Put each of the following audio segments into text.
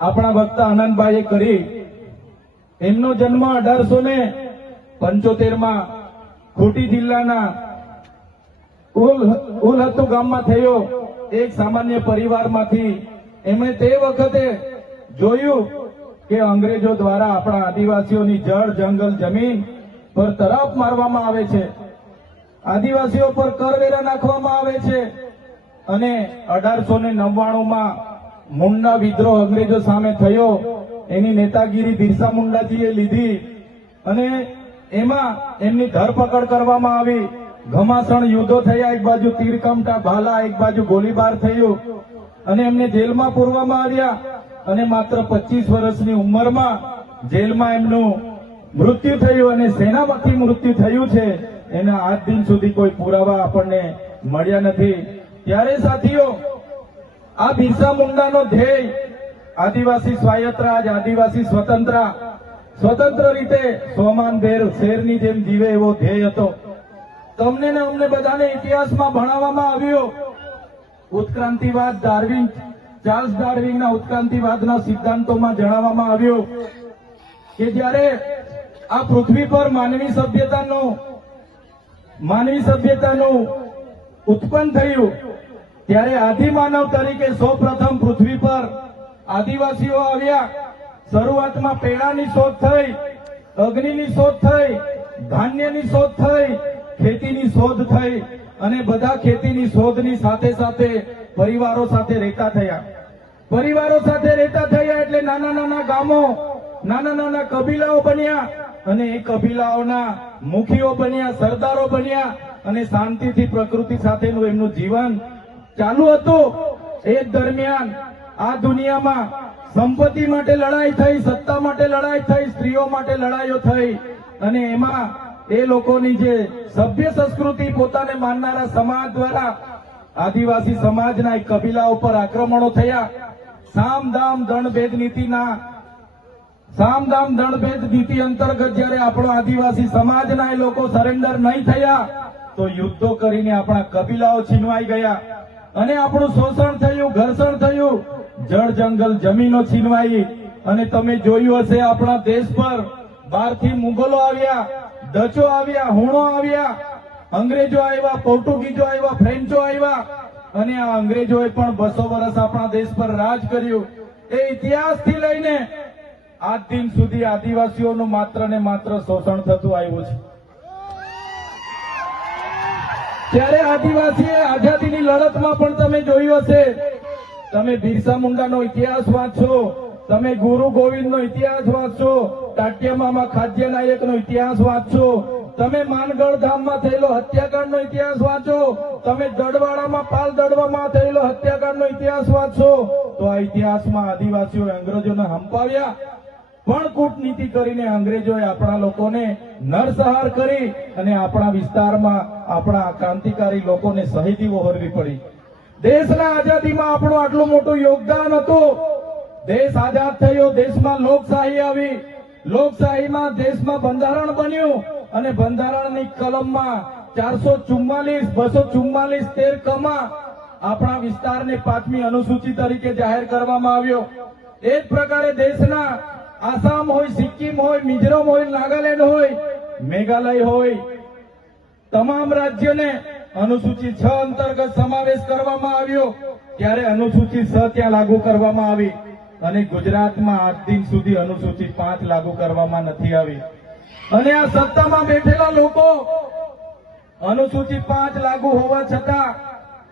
આપણા વક્તા આનંદભાઈએ કરી. એમનો જન્મ 1875 ખૂંટી જિલ્લાના ઉલહતુ ગામમાં થયો. એક સામાન્ય પરિવારમાંથી એમણે તે વખતે જોયું કે અંગ્રેજો દ્વારા આપણા આદિવાસીઓની જળ જંગલ જમીન પર તરાપ મારવામાં આવે છે, આદિવાસીઓ પર કરવેરા નાખવામાં આવે છે. અને 1899 મુંડા વિદ્રોહ અંગ્રેજો સામે થયો. એની નેતાગીરી બિરસા મુંડાજીએ લીધી અને એમાં એમની ધરપકડ કરવામાં આવી. ઘમાસણ યુદ્ધો થયા, એક બાજુ તીરકમટા ભાલા, એક બાજુ ગોળીબાર થયું અને એમને જેલમાં પૂરવામાં આવ્યા. અને માત્ર 25 વર્ષની ઉંમરમાં જેલમાં એમનું મૃત્યુ થયું અને સેનામાંથી મૃત્યુ થયું છે. એના આજ દિન સુધી કોઈ પુરાવા આપણને મળ્યા નથી. ત્યારે સાથીઓ, આ બિરસા મુંડાનો ધ્યેય આદિવાસી સ્વાયત્ત રાજ, આદિવાસી સ્વતંત્ર રીતે સ્વમાનભેર શેરની જેમ જીવે એવો ધ્યેય હતો. તમને ને અમને બધાને ઇતિહાસમાં ભણાવવામાં આવ્યો. ઉત્ક્રાંતિવાદ, ચાર્લ્સ ડાર્વિનના ઉત્ક્રાંતિવાદના સિદ્ધાંતોમાં જણાવવામાં આવ્યું કે જ્યારે આ પૃથ્વી પર માનવી સભ્યતાનું ઉત્પન્ન થયું ત્યારે આદિમાનવ તરીકે સૌપ્રથમ પૃથ્વી પર આદિવાસીઓ આવ્યા. શરૂઆતમાં પેડાની શોધ થઈ, અગ્નિની શોધ થઈ, ધાન્યની શોધ થઈ, ખેતીની શોધ થઈ અને બધા ખેતીની શોધની સાથે સાથે પરિવારો સાથે રહેતા થયા. એટલે નાના નાના ગામો, નાના નાના કબીલાઓ બન્યા અને એ કબીલાઓના મુખીઓ બન્યા, સરદારો બન્યા અને શાંતિથી પ્રકૃતિ સાથેનું એમનું જીવન ચાલુ હતું. એ દરમિયાન આ દુનિયામાં સંપત્તિ માટે લડાઈ થઈ, સત્તા માટે લડાઈ થઈ, સ્ત્રીઓ માટે લડાઈઓ થઈ અને એમાં એ લોકોની જે સભ્ય સંસ્કૃતિ પોતાને માનનારા સમાજ દ્વારા આદિવાસી સમાજના એક કબીલા ઉપર આક્રમણો થયા. સામદામ દંડભેદ નીતિ અંતર્ગત જયારે આપણો આદિવાસી સમાજના એ લોકો સરેન્ડર નહીં થયા તો યુદ્ધો કરીને આપણા કબીલાઓ છીનવાઈ ગયા અને આપણું શોષણ થયું, ઘર્ષણ થયું, જળ જંગલ જમીનો છીનવાઈ. અને તમે જોયું હશે આપણા દેશ પર બહારથી મુગલો આવ્યા, ડચો આવ્યા, હુણો આવ્યા, અંગ્રેજો આવ્યા, પોર્ટુગીઝો આવ્યા, ફ્રેન્ચો આવ્યા અને આ અંગ્રેજોએ પણ 200 વર્ષ આપણા દેશ પર રાજ કર્યું. એ ઇતિહાસથી લઈને આજ દિન સુધી આદિવાસીઓનું માત્ર ને માત્ર શોષણ થતું આવ્યું છે. ત્યારે આદિવાસીએ આઝાદીની લડતમાં પણ તમે જોયું હશે, તમે બિરસા મુંડાનો ઇતિહાસ વાંચશો, તમે ગુરુ ગોવિંદનો ઇતિહાસ વાંચશો, ટાટિયામામાં ખાદ્ય નાયકનો ઇતિહાસ વાંચશો, તમે માનગઢ ધામમાં થયેલો હત્યાકાંડનો ઇતિહાસ વાંચો, તમે દડવાડામાં પાલ દડવામાં થયેલો હત્યાકાંડનો ઇતિહાસ વાંચો તો આ ઇતિહાસમાં આદિવાસીઓએ અંગ્રેજોને હંપાવ્યા પણ કૂટનીતિ કરીને અંગ્રેજોએ આપણા લોકોને નરસંહાર કરી અને આપણા વિસ્તારમાં આપણા ક્રાંતિકારી લોકોને શહીદી વહોરવી પડી. દેશના આઝાદીમાં આપણું આટલું મોટું યોગદાન હતું. દેશ આઝાદ થયો, દેશમાં લોકશાહી આવી, લોકશાહીમાં દેશમાં બંધારણ બન્યું અને બંધારણની કલમમાં 444, 244, 13 કમાં આપણા વિસ્તારને 5મી અનુસૂચિ તરીકે જાહેર કરવામાં આવ્યો. એ જ પ્રકારે દેશના આસામ હોય, સિક્કિમ હોય, મિઝોરમ હોય, નાગાલેન્ડ હોય, મેઘાલય હોય, તમામ રાજ્યોને અનુસૂચિ 6 અંતર્ગત સમાવેશ કરવામાં આવ્યો. ત્યારે અનુસૂચિ 6 ત્યાં લાગુ કરવામાં આવી અને ગુજરાતમાં આજ દિન સુધી અનુસૂચિ 5 લાગુ કરવામાં નથી આવી. અને આ સત્તામાં બેઠેલા લોકો અનુસૂચિ 5 લાગુ હોવા છતાં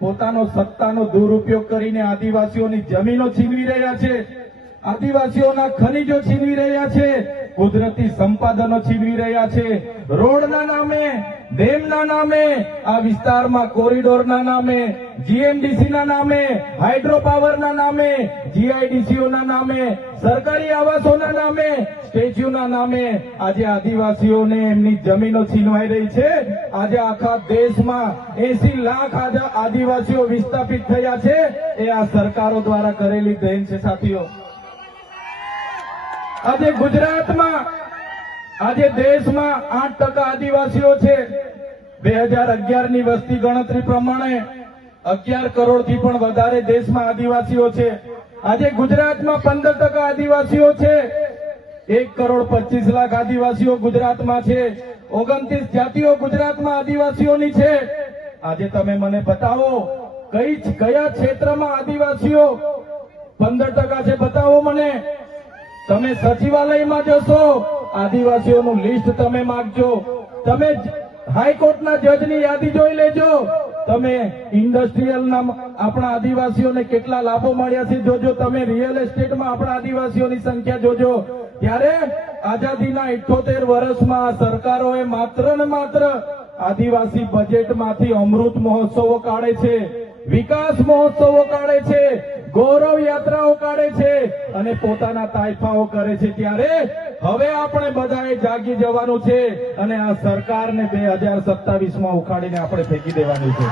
પોતાનો સત્તાનો દુરુપયોગ કરીને આદિવાસીઓની જમીનો છીનવી રહ્યા છે, આદિવાસીઓના ખનીજો છીનવી રહ્યા છે, કુદરતી સંપાદનો છીનવી રહ્યા છે. રોડના નામે, ડેમના નામે, આ વિસ્તારમાં કોરિડોરના નામે, જીએમડીસીના નામે, હાઇડ્રો પાવરના નામે, જીઆઈડીસીઓના નામે, સરકારી આવાસોના નામે, સ્ટેચ્યુના નામે આજે આદિવાસીઓને એમની જમીનો છીનવાઈ રહી છે. આજે આખા દેશમાં 80 લાખ આદિવાસીઓ વિસ્થાપિત થયા છે. એ આ સરકારો દ્વારા કરેલી દેન છે સાથીઓ. આજે ગુજરાતમાં, આજે દેશમાં 8% આદિવાસીઓ છે. 2011ની વસ્તી ગણતરી પ્રમાણે 11 કરોડથી પણ વધારે દેશમાં આદિવાસીઓ છે. આજે ગુજરાતમાં 15% આદિવાસીઓ છે. 1,25,00,000 આદિવાસીઓ ગુજરાતમાં છે. 29 જાતિઓ ગુજરાતમાં આદિવાસીઓની છે. આજે તમે મને બતાવો કયા ક્ષેત્રમાં આદિવાસીઓ 15% છે, બતાવો મને. તમે સચિવાલયમાં જશો, આદિવાસીઓનું લિસ્ટ તમે માંગજો. તમે હાઈકોર્ટના જજની યાદી જોઈ લેજો. તમે ઇન્ડસ્ટ્રીયલના આપણા આદિવાસીઓને કેટલા લાભો મળ્યા છે જોજો. તમે રિયલ એસ્ટેટમાં આપણા આદિવાસીઓની સંખ્યા જોજો. ત્યારે આઝાદીના 78 વર્ષમાં સરકારોએ માત્ર ને માત્ર આદિવાસી બજેટમાંથી અમૃત મહોત્સવો કાઢે છે, વિકાસ મહોત્સવો કાઢે છે, ગૌરવ યાત્રાઓ કાઢે છે અને પોતાના તાઇફાઓ કરે છે. ત્યારે હવે આપણે બધાએ જાગી જવાનું છે અને આ સરકારને 2027માં ઉખાડીને આપણે ફેંકી દેવાની છે.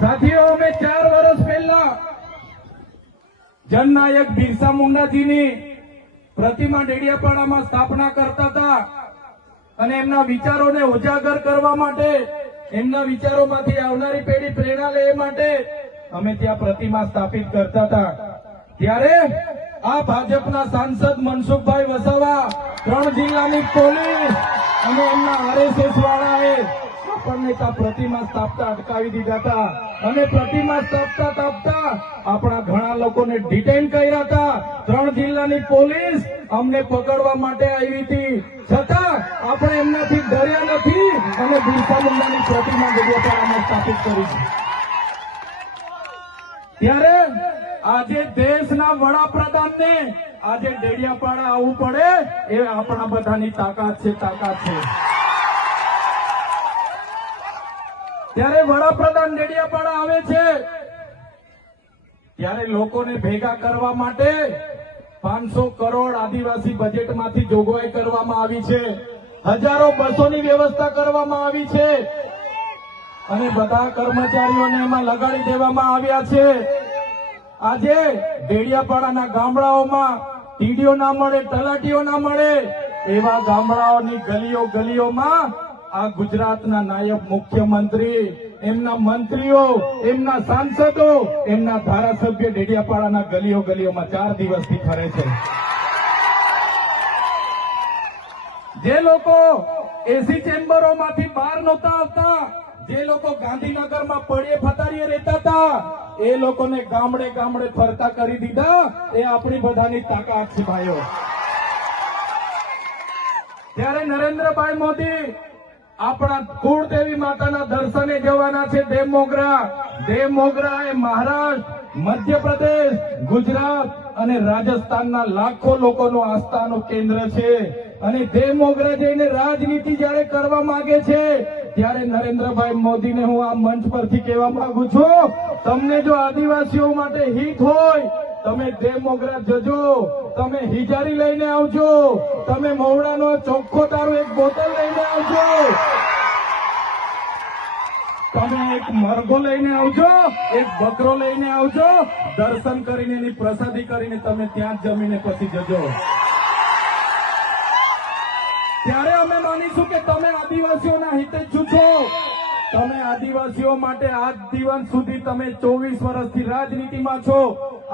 સાથીઓ, અમે 4 વર્ષ પહેલા જનનાયક બિરસા મુંડાજીની પ્રતિમા ડેડિયાપાડામાં સ્થાપના કરતા હતા અને એમના વિચારોને ઉજાગર કરવા માટે, એમના વિચારોમાંથી આવનારી પેઢી પ્રેરણા લે એ માટે અમે ત્યાં પ્રતિમા સ્થાપિત કરતા હતા. ત્યારે આ ભાજપના સાંસદ મનસુખભાઈ વસાવા, 3 જિલ્લાની પોલીસ અને એમના આરએસએસ વાળાએ આપણને ત્યાં પ્રતિમા સ્થાપતા અટકાવી દીધા હતા અને પ્રતિમા સ્થાપતા આપણા ઘણા લોકોને ડિટેન કર્યા હતા. 3 જિલ્લાની પોલીસ અમને પકડવા માટે આવી હતી, છતાં આપણે એમનાથી ડર્યા નથી અને બિરસા મુંડાની પ્રતિમા ડેડિયાપાડામાં સ્થાપિત કરી છે. ત્યારે આજે દેશના વડાપ્રધાનને આજે ડેડિયાપાડા આવવું પડે એ આપણા બધાની તાકાત છે. ત્યારે વડાપ્રધાન ડેડિયાપાડા આવે છે ત્યારે લોકોને ભેગા કરવા માટે 500 કરોડ આદિવાસી બજેટમાંથી જોગવાઈ કરવામાં આવી છે. હજારો બસોની વ્યવસ્થા કરવામાં આવી છે અને બધા કર્મચારીઓને એમાં લગાડી દેવામાં આવ્યા છે. આજે ડેડિયાપાડાના ગામડાઓમાં ટીડીઓ ના મળે, તલાટીઓ ના મળે એવા ગામડાઓની ગલીઓમાં આ ગુજરાતના નાયબ મુખ્યમંત્રી, એમના મંત્રીઓ, એમના સાંસદો, એમના ધારાસભ્ય ડેડિયાપાડાના ગલીઓમાં 4 દિવસથી ફરે છે. જે લોકો એસી ચેમ્બરોમાંથી બહાર નહોતા આવતા, જે લોકો ગાંધીનગરમાં પડે ફતારીએ રહેતા હતા, એ લોકોને ગામડે ફરતા કરી દીધા. એ આપણી બધાની તાકાત છે ભાઈઓ. ત્યારે નરેન્દ્રભાઈ મોદી આપણા કુળદેવી માતાના દર્શને જવાના છે. દેવ મોગરા એ મહારાષ્ટ્ર, મધ્યપ્રદેશ, ગુજરાત અને રાજસ્થાનના લાખો લોકોનું આસ્થાનું કેન્દ્ર છે અને દેવ મોગરા જઈને રાજનીતિ જયારે કરવા માંગે છે ત્યારે નરેન્દ્રભાઈ મોદીને હું આ મંચ પરથી કહેવા માંગુ છું, તમને જો આદિવાસીઓ માટે હિત હોય તમે દેવ મોગરા જજો, તમે હિજારી લઈને આવજો, તમે મવડાનો ચોખ્ખો દારૂ 1 બોતલ લઈને આવજો, તમે એક મરઘો લઈને આવજો, એક બકરો લઈને આવજો. દર્શન કરીને એની પ્રસાદી કરીને તમે ત્યાં જ જમીને પછી જજો. ત્યારે અમે માનીશું કે તમે આદિવાસીઓના હિતે જ છો. તમે આદિવાસીઓ માટે આજ દિવસ સુધી તમે 24 વર્ષથી રાજનીતિમાં છો.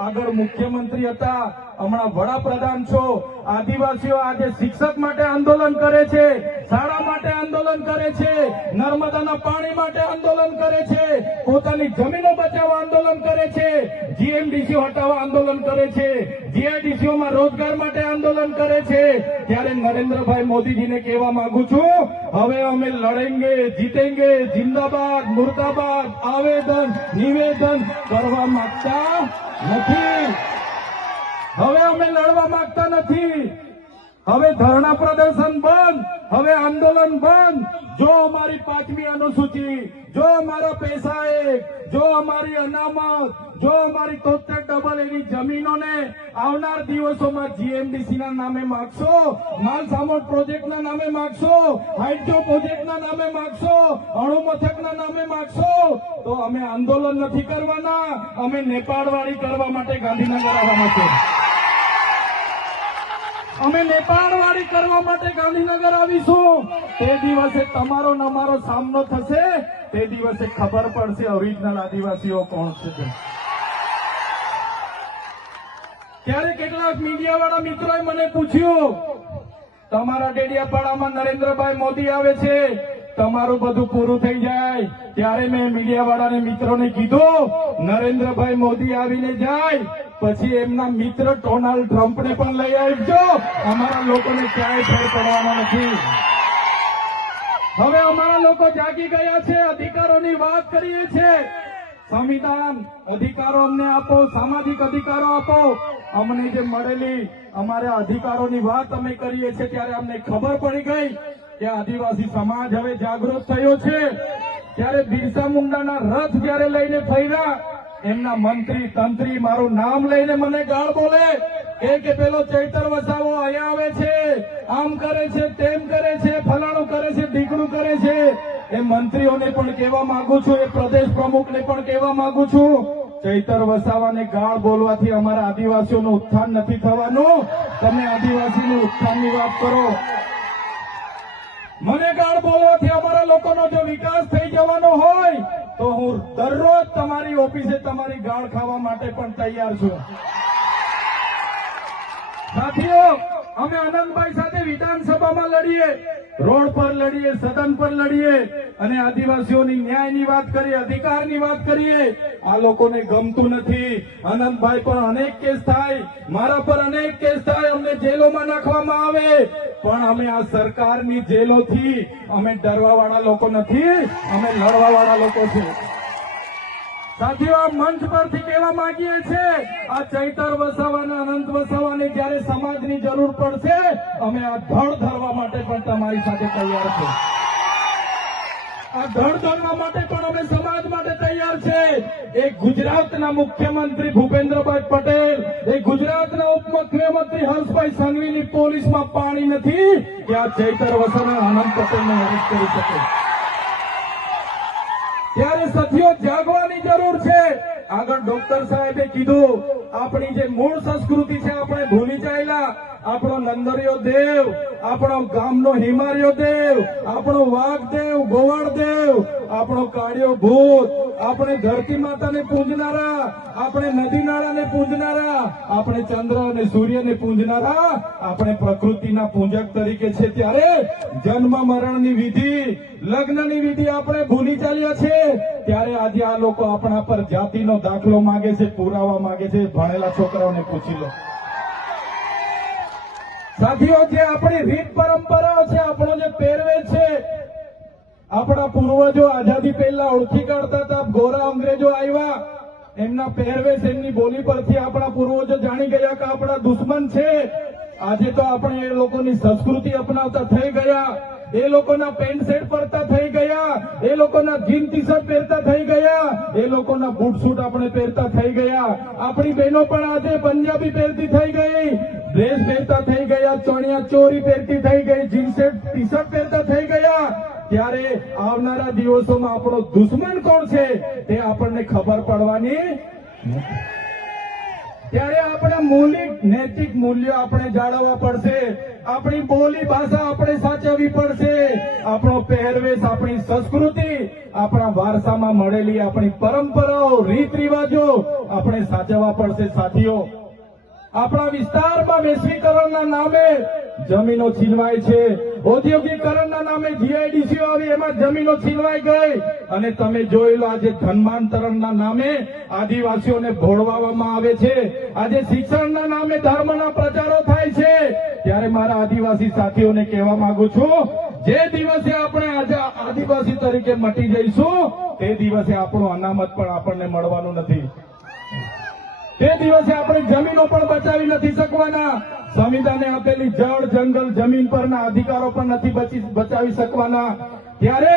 આગળ મુખ્યમંત્રી હતા, હમણાં વડાપ્રધાન છો. આદિવાસીઓ આજે શિક્ષક માટે આંદોલન કરે છે, શાળા માટે આંદોલન કરે છે, નર્મદાના પાણી માટે આંદોલન કરે છે, પોતાની જમીનો બચાવવા આંદોલન કરે છે, જીએમડીસી હટાવવા આંદોલન કરે છે, જીઆઈડીસીઓમાં રોજગાર માટે આંદોલન કરે છે. ત્યારે નરેન્દ્રભાઈ મોદીજીને કહેવા માંગુ છું, હવે અમે લડેંગે, જીતેંગે, જિંદાબાદ, મુર્દાબાદ આવેદન નિવેદન કરવા માંગતા નથી. હવે અમે લડવા માંગતા નથી. હવે ધરણા પ્રદર્શન બંધ, હવે આંદોલન બંધ. જો અમારી 5મી અનુસૂચિ, જો અમારા પૈસા જો અમારી અનામત, જો અમારી 73 એની જમીનોને આવનાર દિવસોમાં જીએમડીસીના નામે માગશો, માલસામોટ પ્રોજેક્ટના નામે માગશો, હાઇડ્રો પ્રોજેક્ટના નામે માગશો, અણુ મથકના નામે માગશો, તો અમે આંદોલન નથી કરવાના, અમે નેપાળવાળી કરવા માટે ગાંધીનગર આવવાના છે. અમે નેપાળવાળી કરવા માટે ગાંધીનગર આવીશું. તે દિવસે તમારો ને અમારો સામનો થશે. તે દિવસે ખબર પડશે ઓરિજિનલ આદિવાસીઓ કોણ છે. ત્યારે કેટલાક મીડિયાવાળા મિત્રોએ મને પૂછ્યું, તમારા ડેડિયાપાડામાં નરેન્દ્રભાઈ મોદી આવે છે, તમારું બધું પૂરું થઈ જાય. ત્યારે મેં મીડિયાવાળાને મિત્રોને કીધું, નરેન્દ્રભાઈ મોદી આવીને જાય પછી એમના મિત્ર ડોનાલ્ડ ટ્રમ્પને પણ લઈ આવજો. અમારા લોકોને ક્યાંય ફેર પડવાનો નથી. હવે અમારા લોકો જાગી ગયા છે, અધિકારોની વાત કરીએ છીએ. સંવિધાન અધિકારો અમને આપો, સામાજિક અધિકારો આપો. અમને જે મળેલી અમારા અધિકારોની વાત અમે કરીએ છીએ ત્યારે અમને ખબર પડી ગઈ કે આદિવાસી સમાજ હવે જાગૃત થયો છે. ત્યારે બિરસા મુંડાના રથ જયારે લઈને ફર્યા, એમના મંત્રી તંત્રી મારું નામ લઈને મને ગાળ બોલે કે પેલો ચૈતર વસાવો અહીંયા આવે છે, આમ કરે છે, તેમ કરે છે, ફલાણું કરે છે, ઢીકણું કરે છે. એ મંત્રીઓને પણ કહેવા માંગુ છું, એ પ્રદેશ પ્રમુખને પણ કહેવા માંગુ છું, ચૈતર વસાવાને ગાળ બોલવાથી અમારા આદિવાસીઓનું ઉત્થાન નથી થવાનું. તમે આદિવાસીનું ઉત્થાનની વાત કરો. મને ગાળ બોલવાથી અમારા લોકોનો જો વિકાસ થઈ જવાનો હોય તો હું દરરોજ તમારી ઓફિસે તમારી ગાળ ખાવા માટે પણ તૈયાર છું. સાથીઓ, અમે આનંદભાઈ સાથે વિધાનસભામાં લડીએ, રોડ પર લડીએ, સદન પર લડીએ અને આદિવાસીઓની ન્યાયની વાત કરીએ, અધિકારની વાત કરીએ. આ લોકોને ગમતું નથી. આનંદભાઈ પર અનેક કેસ થાય, મારા પર અનેક કેસ થાય, અમને જેલોમાં નાખવામાં આવે, પણ અમે આ સરકારની જેલોથી અમે ડરવાવાળા લોકો નથી, અમે લડવાવાળા લોકો છે. સાથીઓ, આ મંચ પરથી કહેવા માંગીએ છીએ, આ ચૈતર વસાવાને, અનંત વસાવાને જયારે સમાજની જરૂર પડશે અમે આ ધડ ધરવા માટે પણ તમારી સાથે તૈયાર છે. આ ધડ ધરવા માટે પણ અમે સમાજ માટે તૈયાર છે. એક ગુજરાતના મુખ્યમંત્રી ભૂપેન્દ્રભાઈ પટેલ, એક ગુજરાતના ઉપમુખ્યમંત્રી હર્ષભાઈ સંઘવીની પોલીસમાં પાણી નથી કે આ ચૈતર વસાવા અનંત પટેલને અરેસ્ટ કરી શકે. ત્યારે સાથીઓ, જાગવાની જરૂર છે. આગળ ડોક્ટર સાહેબે કીધું, આપણી જે મૂળ સંસ્કૃતિ છે આપણે ભૂલી જાયેલા. આપણો નંદરિયો દેવ, આપણો ગામનો હિમારિયો દેવ, આપણો વાઘદેવ, ગોવાળદેવ, આપણો કાળિયો ભૂત, આપણે ધરતી માતાને પૂજનારા, આપણે નદી નાળાને પૂજનારા, આપણે ચંદ્ર અને સૂર્યને પૂજનારા, આપણે પ્રકૃતિના પૂજક તરીકે છે. ત્યારે જન્મ મરણની વિધિ, લગ્નની વિધિ આપણે ભૂલી ચાલ્યા છે. ત્યારે આજે આ લોકો આપણા પર જાતિનો દાખલો માંગે છે, પુરાવા માંગે છે. ભણેલા છોકરાઓને પૂછી લો. સાથીઓ, જે આપણી રીત પરંપરાઓ છે, આપણો જે પહેરવેશ છે, આપણા પૂર્વજો આઝાદી પહેલા ઓળખી કાઢતા હતા. ગોરા અંગ્રેજો આવ્યા, એમના પહેરવેશ, એમની બોલી પરથી આપણા પૂર્વજો જાણી ગયા કે આપણા દુશ્મન છે. આજે તો આપણે એ લોકોની સંસ્કૃતિ અપનાવતા થઈ ગયા, એ લોકોના પેન્ટ શર્ટ પહેરતા થઈ ગયા, એ લોકોના જીન ટી શર્ટ પહેરતા થઈ ગયા, એ લોકોના બૂટ સૂટ આપણે પહેરતા થઈ ગયા. આપણી બહેનો પણ આજે પંજાબી પહેરતી થઈ ગઈ, ડ્રેસ પહેરતા થઈ ગયા, ચણિયા ચોરી પહેરતી થઈ ગઈ, જીન્સ ટી શર્ટ પહેરતા થઈ ગયા. ત્યારે આવનારા દિવસોમાં આપણો દુશ્મન કોણ છે તે આપણને ખબર પડવાની. ત્યારે આપણે મૌલિક નૈતિક મૂલ્યો આપણે જાળવવા પડશે. આપણી બોલી ભાષા આપણે સાચવવી પડશે. આપણો પહેરવેશ, આપણી સંસ્કૃતિ, આપણા વારસામાં મળેલી આપણી પરંપરાઓ, રીત રિવાજો આપણે સાચવવા પડશે. સાથીઓ, આપણા વિસ્તારમાં વૈશ્વિકરણના નામે જમીનો છીનવાય છે, ઔદ્યોગિકરણના નામે જીઆઈડીસીઓ આવી, એમાં જમીનો છીનવાઈ ગઈ. અને તમે જોઈ લો, આજે ધર્માંતરણના નામે આદિવાસીઓને ભોળવામાં આવે છે. આજે શિક્ષણના નામે ધર્મના પ્રચારો થાય છે. ત્યારે મારા આદિવાસી સાથીઓને કહેવા માંગુ છું, જે દિવસે આપણે આજે આદિવાસી તરીકે મટી જઈશું તે દિવસે આપણું અનામત પણ આપણને મળવાનું નથી. તે દિવસે આપણે જમીનો પણ બચાવી નથી શકવાના. સંવિધાને આપેલી જળ, જંગલ, જમીન પરના અધિકારો પણ નથી બચાવી શકવાના. ત્યારે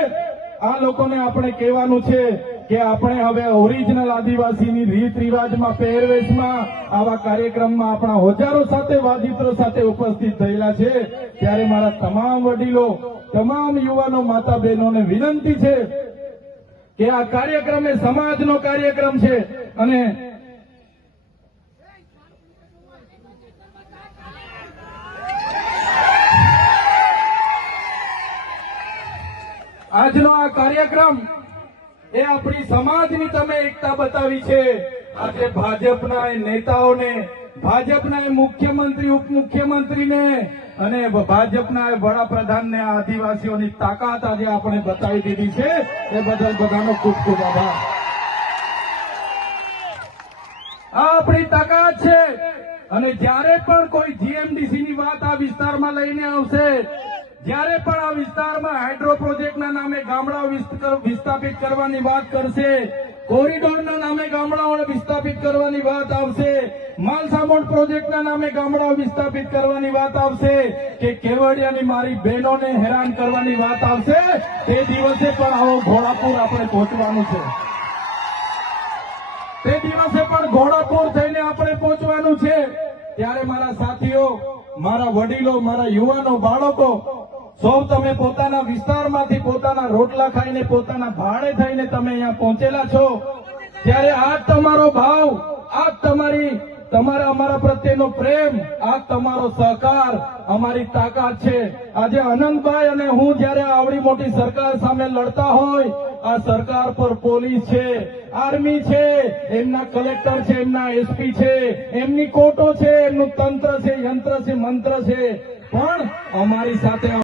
આ લોકોને આપણે કહેવાનું છે કે આપણે હવે ઓરિજિનલ આદિવાસીની રીત રિવાજમાં, પહેરવેશમાં, આવા કાર્યક્રમમાં આપણા હોજારો સાથે, વાજિત્રો સાથે ઉપસ્થિત થયેલા છે. ત્યારે મારા તમામ વડીલો, તમામ યુવાનો, માતા બહેનોને વિનંતી છે કે આ કાર્યક્રમ એ સમાજનો કાર્યક્રમ છે અને કાર્યક્રમ એ આપણી સમાજની તમે એકતા બતાવી છે. આજે ભાજપના એ નેતાઓને, ભાજપના એ મુખ્યમંત્રી, ઉપમુખ્યમંત્રીને અને ભાજપના એ વડાપ્રધાનને આ આદિવાસીઓની તાકાત આજે આપણે બતાવી દીધી છે. એ બદલ બધાનો ખૂબ ખૂબ આભાર. આ આપણી તાકાત છે. અને જ્યારે પણ કોઈ જીએમડીસી ની વાત આ વિસ્તારમાં લઈને આવશે, જ્યારે પણ આ વિસ્તારમાં હાઇડ્રો પ્રોજેક્ટના નામે ગામડાઓ વિસ્થાપિત કરવાની વાત કરશે, કોરિડોરના નામે ગામડાઓને વિસ્થાપિત કરવાની વાત આવશે, માલસામોડ પ્રોજેક્ટના નામે ગામડાઓ વિસ્થાપિત કરવાની વાત આવશે, કે કેવડિયાની મારી બહેનોને હેરાન કરવાની વાત આવશે, તે દિવસે પણ આવો ઘોડાપુર આપણે પહોંચવાનું છે. તે દિવસે પણ ઘોડાપુર થઈને આપણે પહોંચવાનું છે. ત્યારે મારા સાથીઓ, મારા વડીલો, મારા યુવાનો, બાળકો, સૌ તમે પોતાના વિસ્તારમાંથી પોતાના રોટલા ખાઈને, પોતાના ભાડે થઈને તમે અહીંયા પહોંચેલા છો. ત્યારે આ તમારો ભાવ, આ તમારા અમારા પ્રત્યેનો પ્રેમ, આ તમારો સહકાર અમારી તાકાત છે. આજે અનંતભાઈ અને હું જ્યારે આવડી મોટી સરકાર સામે લડતા હોય, આ સરકાર પર પોલીસ છે, આર્મી છે, એમના કલેક્ટર છે, એમના એસપી છે, એમની કોર્ટો છે, એમનું તંત્ર છે, યંત્ર છે, મંત્ર છે, પણ અમારી સાથે